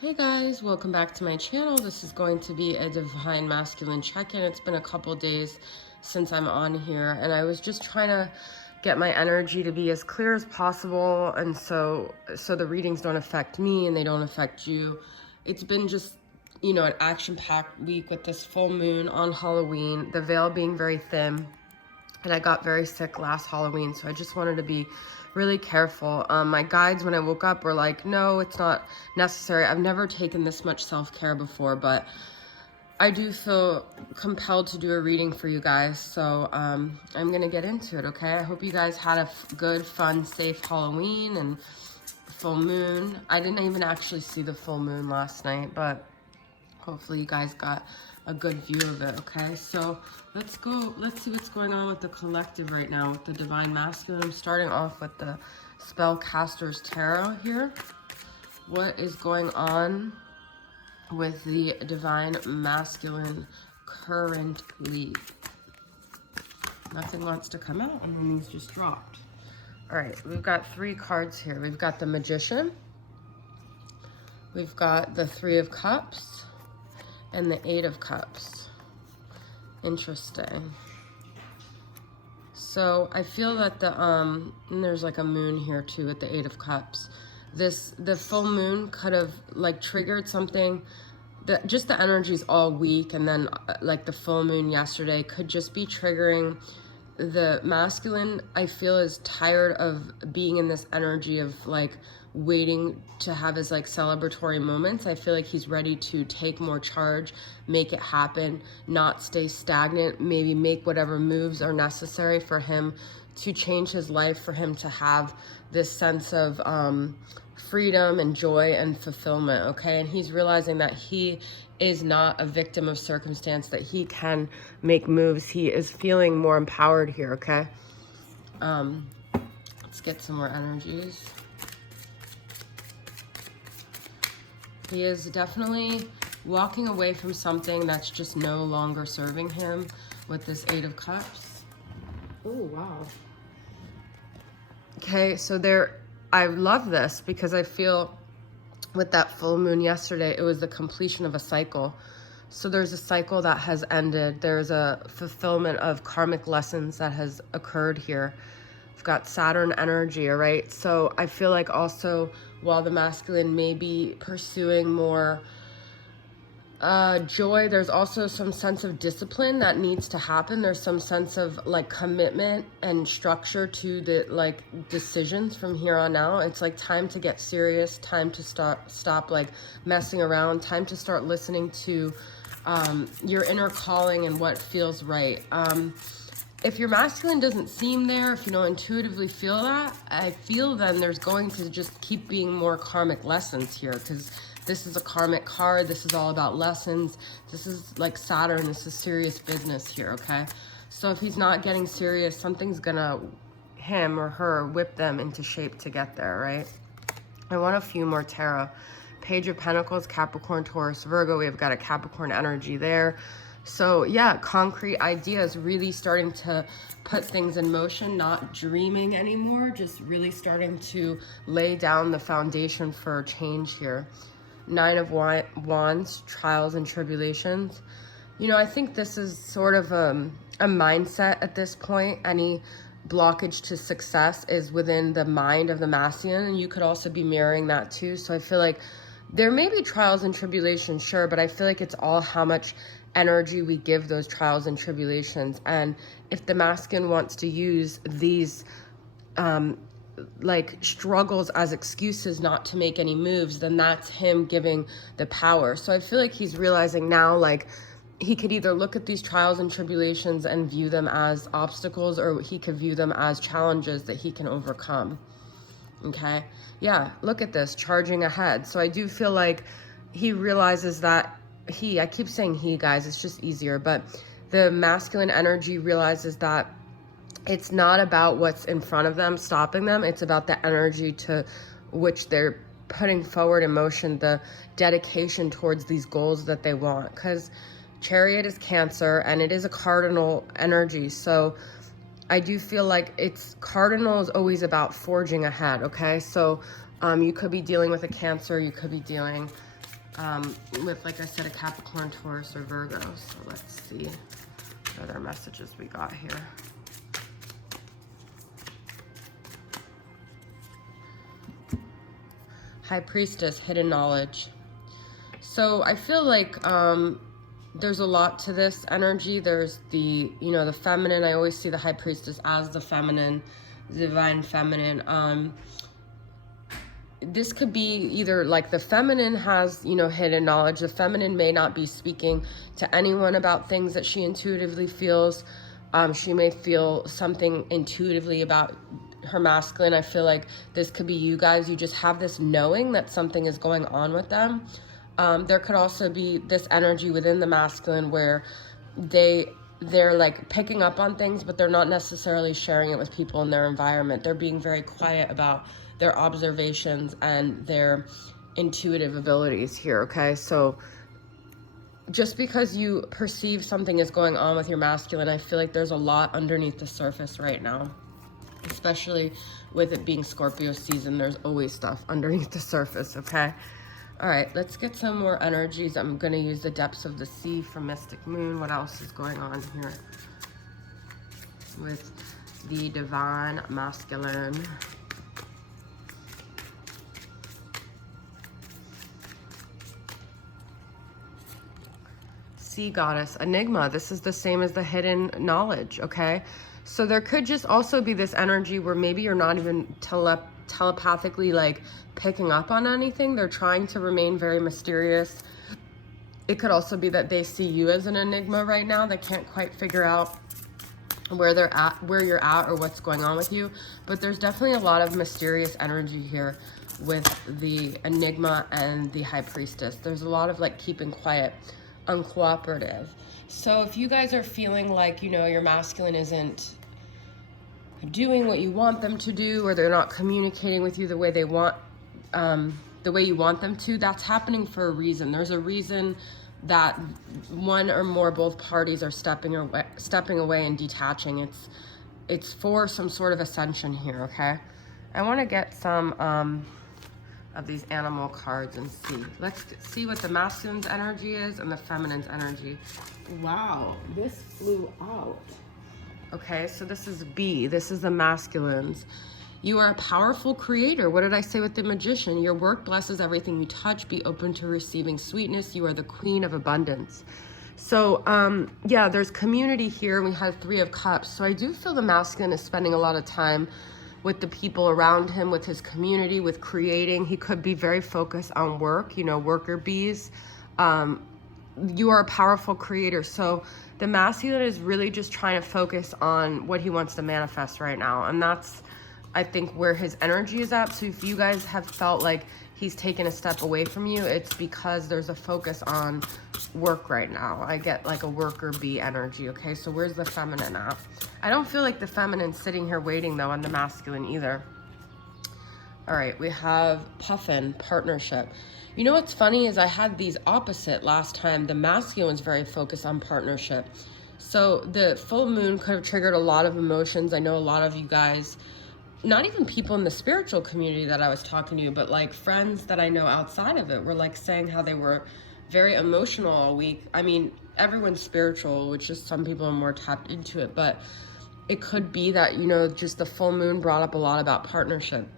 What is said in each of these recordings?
Hey guys, welcome back to my channel. This is going to be a divine masculine check-in. It's been a couple days since I'm on here, and I was just trying to get my energy to be as clear as possible, and so the readings don't affect me and they don't affect you. It's been just, you know, an action-packed week with this full moon on Halloween, the veil being very thin, and I got very sick last Halloween, so I just wanted to be really careful. My guides, when I woke up, were like, no, it's not necessary. I've never taken this much self-care before, but I do feel compelled to do a reading for you guys, so I'm gonna get into it, okay? I hope you guys had a good, fun, safe Halloween and full moon. I didn't even actually see the full moon last night, but hopefully you guys got a good view of it, okay? So let's see what's going on with the collective right now with the Divine Masculine. I'm starting off with the Spellcaster's Tarot here. What is going on with the Divine Masculine currently? Nothing wants to come out, and then it's just dropped. All right, we've got 3 cards here. We've got the Magician, we've got the 3 of Cups, and the 8 of Cups. Interesting. So I feel that the and there's like a moon here too with the 8 of Cups. The full moon could have like triggered something. Just the energy is all weak, and then like the full moon yesterday could just be triggering. The masculine, I feel, is tired of being in this energy of like waiting to have his like celebratory moments. I feel like he's ready to take more charge, make it happen, not stay stagnant, maybe make whatever moves are necessary for him to change his life, for him to have this sense of freedom and joy and fulfillment, okay? And he's realizing that he is not a victim of circumstance, that he can make moves. He is feeling more empowered here, okay? Let's get some more energies. He is definitely walking away from something that's just no longer serving him with this 8 of Cups. Oh, wow. Okay, so I love this because I feel with that full moon yesterday, it was the completion of a cycle. So there's a cycle that has ended. There's a fulfillment of karmic lessons that has occurred here. We've got Saturn energy, all right? So I feel like also while the masculine may be pursuing more joy, there's also some sense of discipline that needs to happen. There's some sense of like commitment and structure to the like decisions from here on out. It's like time to get serious, time to stop like messing around, time to start listening to your inner calling and what feels right. If your masculine doesn't seem there, if you don't intuitively feel that, I feel then there's going to just keep being more karmic lessons here, because this is a karmic card. This is all about lessons. This is like Saturn. This is serious business here, okay? So if he's not getting serious, something's gonna, him or her, whip them into shape to get there, right? I want a few more tarot. Page of Pentacles, Capricorn, Taurus, Virgo. We've got a Capricorn energy there. So yeah, concrete ideas, really starting to put things in motion, not dreaming anymore, just really starting to lay down the foundation for change here. 9 of Wands, trials and tribulations. You know, I think this is sort of a mindset at this point. Any blockage to success is within the mind of the masculine, and you could also be mirroring that too. So I feel like there may be trials and tribulations, sure, but I feel like it's all how much energy we give those trials and tribulations. And if the masculine wants to use these like struggles as excuses not to make any moves, then that's him giving the power. So I feel like he's realizing now, like, he could either look at these trials and tribulations and view them as obstacles, or he could view them as challenges that he can overcome. Okay, yeah, look at this, charging ahead. So I do feel like he realizes that I keep saying he, guys, it's just easier, but the masculine energy realizes that it's not about what's in front of them, stopping them. It's about the energy to which they're putting forward in motion, the dedication towards these goals that they want. Because Chariot is Cancer, and it is a cardinal energy. So I do feel like cardinal is always about forging ahead, okay? So you could be dealing with a Cancer, you could be dealing with, like I said, a Capricorn, Taurus, or Virgo. So let's see what other messages we got here. High Priestess, hidden knowledge. So I feel like there's a lot to this energy. There's the, you know, the feminine. I always see the High Priestess as the feminine, divine feminine. This could be either like the feminine has, you know, hidden knowledge. The feminine may not be speaking to anyone about things that she intuitively feels. She may feel something intuitively about her masculine. I feel like this could be you guys. You just have this knowing that something is going on with them. There could also be this energy within the masculine where they're like picking up on things, but they're not necessarily sharing it with people in their environment. They're being very quiet about their observations and their intuitive abilities here, okay? So just because you perceive something is going on with your masculine, I feel like there's a lot underneath the surface right now, especially with it being Scorpio season. There's always stuff underneath the surface, okay? All right, let's get some more energies. I'm going to use the depths of the sea from Mystic Moon. What else is going on here with the divine masculine? Sea goddess, enigma. This is the same as the hidden knowledge, okay? So there could just also be this energy where maybe you're not even telepathically like picking up on anything. They're trying to remain very mysterious. It could also be that they see you as an enigma right now. They can't quite figure out where they're at, where you're at, or what's going on with you. But there's definitely a lot of mysterious energy here with the enigma and the High Priestess. There's a lot of like keeping quiet, uncooperative. So if you guys are feeling like, you know, your masculine isn't doing what you want them to do, or they're not communicating with you the way they want, the way you want them to, that's happening for a reason. There's a reason that one or more, both parties are stepping away and detaching. It's for some sort of ascension here, okay? I want to get some of these animal cards and see. Let's see what the masculine's energy is and the feminine's energy. Wow, this flew out. Okay, so this is B. This is the masculines. You are a powerful creator. What did I say with the magician? Your work blesses everything you touch. Be open to receiving sweetness. You are the queen of abundance. So, yeah, there's community here. We have 3 of Cups. So I do feel the masculine is spending a lot of time with the people around him, with his community, with creating. He could be very focused on work, you know, worker bees. You are a powerful creator. So the masculine is really just trying to focus on what he wants to manifest right now. And that's, I think, where his energy is at. So if you guys have felt like he's taken a step away from you, it's because there's a focus on work right now. I get like a worker bee energy, okay? So where's the feminine at? I don't feel like the feminine's sitting here waiting, though, on the masculine either. All right, we have Puffin, partnership. You know what's funny is I had these opposite last time. The masculine was very focused on partnership. So the full moon could have triggered a lot of emotions. I know a lot of you guys, not even people in the spiritual community that I was talking to, but like friends that I know outside of it were like saying how they were very emotional all week. I mean, everyone's spiritual, which is some people are more tapped into it, but it could be that, you know, just the full moon brought up a lot about partnership.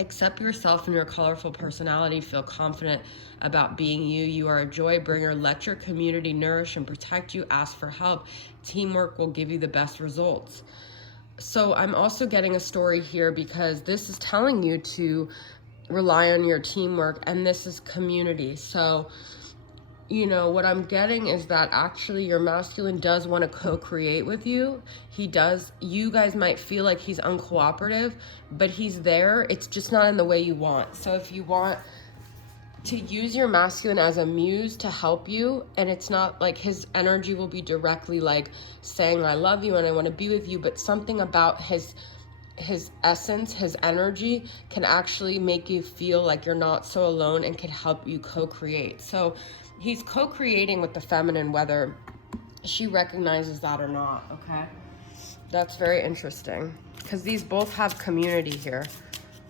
Accept yourself and your colorful personality. Feel confident about being you. You are a joy bringer. Let your community nourish and protect you. Ask for help. Teamwork will give you the best results. So I'm also getting a story here because this is telling you to rely on your teamwork, and this is community. So, you know, what I'm getting is that actually your masculine does want to co-create with you. He does. You guys might feel like he's uncooperative, but he's there. It's just not in the way you want. So if you want to use your masculine as a muse to help you, and it's not like his energy will be directly like saying, I love you and I want to be with you, but something about his essence, his energy can actually make you feel like you're not so alone and can help you co-create. So he's co-creating with the feminine, whether she recognizes that or not, okay? That's very interesting because these both have community here.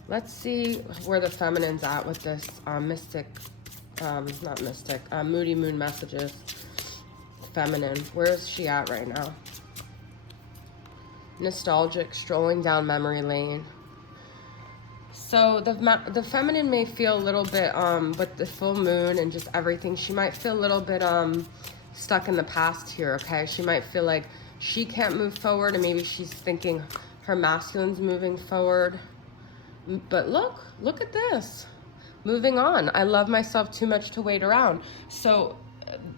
Let's see where the feminine's at with this Mystic not mystic, Moody moon messages. Feminine, where is she at right now? Nostalgic, strolling down memory lane. So the feminine may feel a little bit, with the full moon and just everything, she might feel a little bit stuck in the past here, okay? She might feel like she can't move forward, and maybe she's thinking her masculine's moving forward. But look at this. Moving on. I love myself too much to wait around. So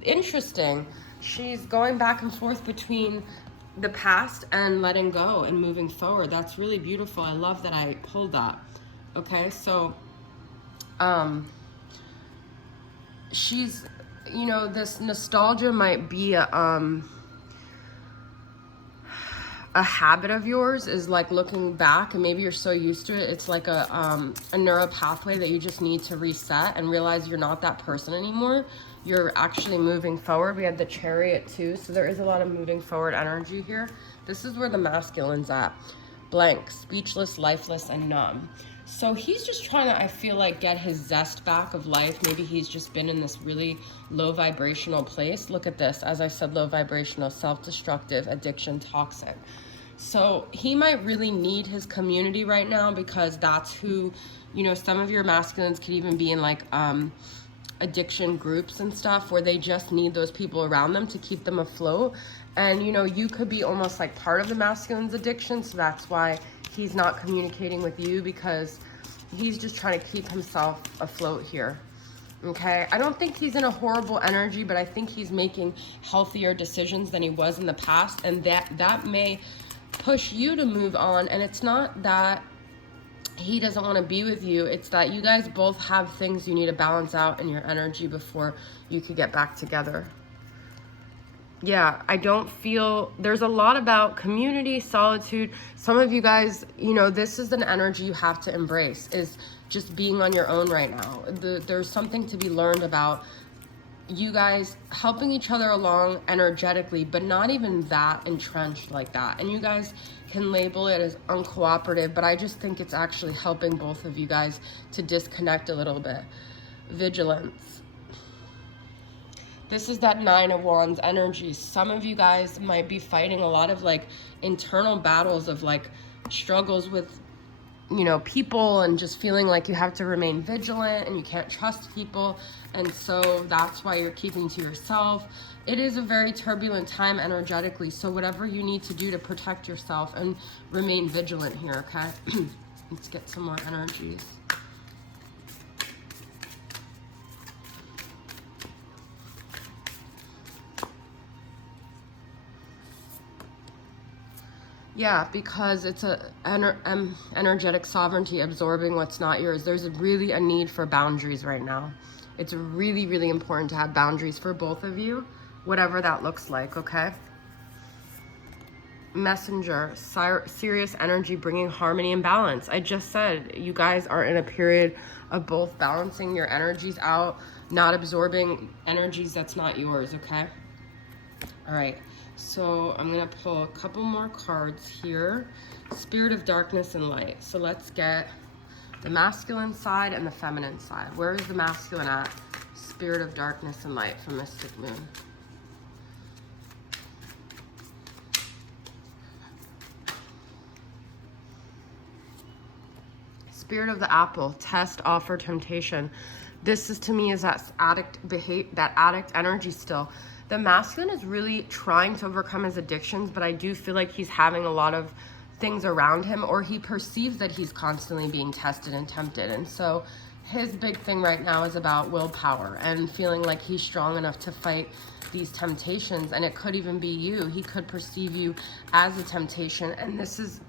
interesting. She's going back and forth between the past and letting go and moving forward. That's really beautiful. I love that I pulled that. Okay, so she's, you know, this nostalgia might be a habit of yours, is like looking back, and maybe you're so used to it, it's like a neural pathway that you just need to reset and realize you're not that person anymore. You're actually moving forward. We had the Chariot too, so there is a lot of moving forward energy here. This is where the masculine's at. Blank, speechless, lifeless, and numb. So he's just trying to, I feel like, get his zest back of life. Maybe he's just been in this really low vibrational place. Look at this. As I said, low vibrational, self-destructive, addiction, toxic. So he might really need his community right now, because that's who, you know, some of your masculines could even be in like addiction groups and stuff, where they just need those people around them to keep them afloat. And you know, you could be almost like part of the masculine's addiction, so that's why he's not communicating with you, because he's just trying to keep himself afloat here. Okay, I don't think he's in a horrible energy, but I think he's making healthier decisions than he was in the past, and that may push you to move on. And it's not that he doesn't want to be with you, it's that you guys both have things you need to balance out in your energy before you could get back together. Yeah, I don't feel, there's a lot about community, solitude. Some of you guys, you know, this is an energy you have to embrace, is just being on your own right now. There's something to be learned about you guys helping each other along energetically, but not even that entrenched like that. And you guys can label it as uncooperative, but I just think it's actually helping both of you guys to disconnect a little bit. Vigilance. This is that Nine of Wands energy. Some of you guys might be fighting a lot of like internal battles of like struggles with, you know, people, and just feeling like you have to remain vigilant and you can't trust people. And so that's why you're keeping to yourself. It is a very turbulent time energetically. So whatever you need to do to protect yourself and remain vigilant here, okay? Let's get some more energies. Yeah, because it's a energetic sovereignty, absorbing what's not yours. There's really a need for boundaries right now. It's really, really important to have boundaries for both of you, whatever that looks like, okay? Messenger, serious energy, bringing harmony and balance. I just said you guys are in a period of both balancing your energies out, not absorbing energies that's not yours, okay? All right. So I'm going to pull a couple more cards here. Spirit of darkness and light. So let's get the masculine side and the feminine side. Where is the masculine at? Spirit of darkness and light from Mystic Moon. Spirit of the apple. Test, offer, temptation. This is, to me, is that addict energy still. The masculine is really trying to overcome his addictions, but I do feel like he's having a lot of things around him, or he perceives that he's constantly being tested and tempted. And so his big thing right now is about willpower and feeling like he's strong enough to fight these temptations. And it could even be you. He could perceive you as a temptation. And this is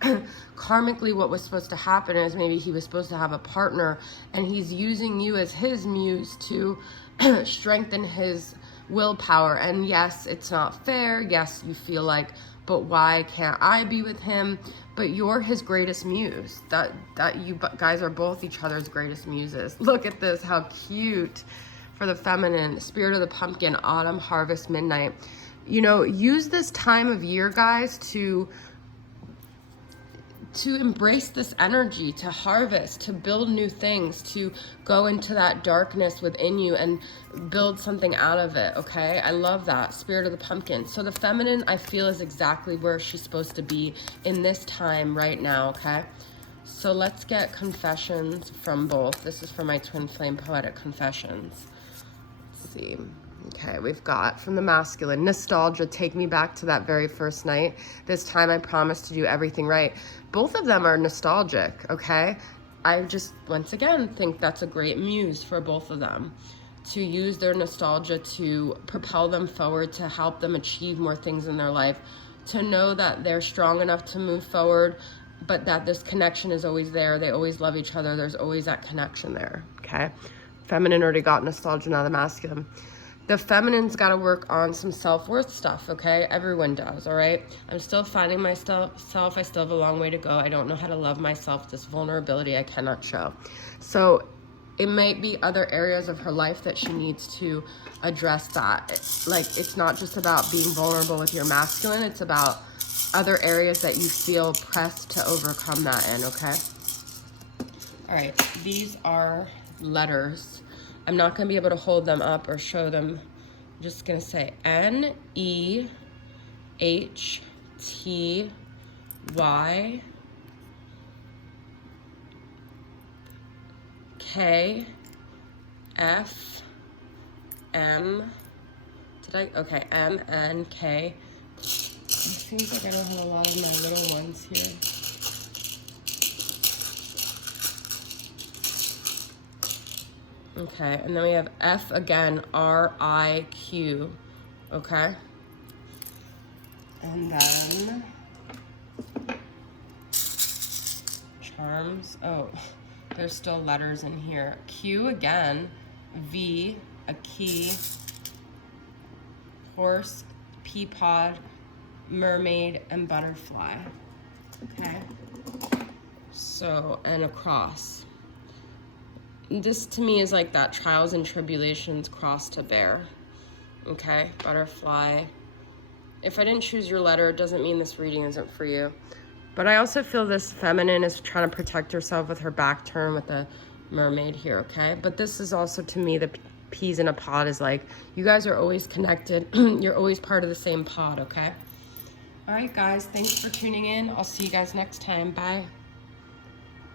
karmically what was supposed to happen, is maybe he was supposed to have a partner, and he's using you as his muse to strengthen his willpower. And yes, it's not fair. Yes, you feel like, but why can't I be with him? But you're his greatest muse. That you guys are both each other's greatest muses. Look at this, how cute. For the feminine, spirit of the pumpkin, autumn, harvest, midnight. You know, use this time of year, guys, to to embrace this energy, to harvest, to build new things, to go into that darkness within you and build something out of it, okay? I love that. Spirit of the pumpkin. So the feminine, I feel, is exactly where she's supposed to be in this time right now, okay? So let's get confessions from both. This is for my twin flame poetic confessions. Let's see. Okay, we've got from the masculine, nostalgia, take me back to that very first night. This time I promise to do everything right. Both of them are nostalgic, okay? I just, once again, think that's a great muse for both of them. To use their nostalgia to propel them forward, to help them achieve more things in their life, to know that they're strong enough to move forward, but that this connection is always there. They always love each other. There's always that connection there, okay? Feminine already got nostalgia, now the masculine. The feminine's got to work on some self-worth stuff, okay? Everyone does, all right? I'm still finding myself. I still have a long way to go. I don't know how to love myself. This vulnerability I cannot show. So it might be other areas of her life that she needs to address that. It's not just about being vulnerable with your masculine. It's about other areas that you feel pressed to overcome that in, okay? All right, these are letters. I'm not going to be able to hold them up or show them. I'm just going to say N-E-H-T-Y K-F-M. Okay, M-N-K. It seems like I don't have a lot of my little ones here. Okay, and then we have F again, R-I-Q, okay? And then charms, oh, there's still letters in here. Q again, V, a key, horse, pea pod, mermaid, and butterfly, okay? So, and a cross. This to me is like that trials and tribulations cross to bear, okay? Butterfly. If I didn't choose your letter, it doesn't mean this reading isn't for you. But I also feel this feminine is trying to protect herself with her back turned with the mermaid here, okay? But this is also, to me, the peas in a pod is like, you guys are always connected. You're always part of the same pod, okay? All right, guys, thanks for tuning in. I'll see you guys next time. Bye.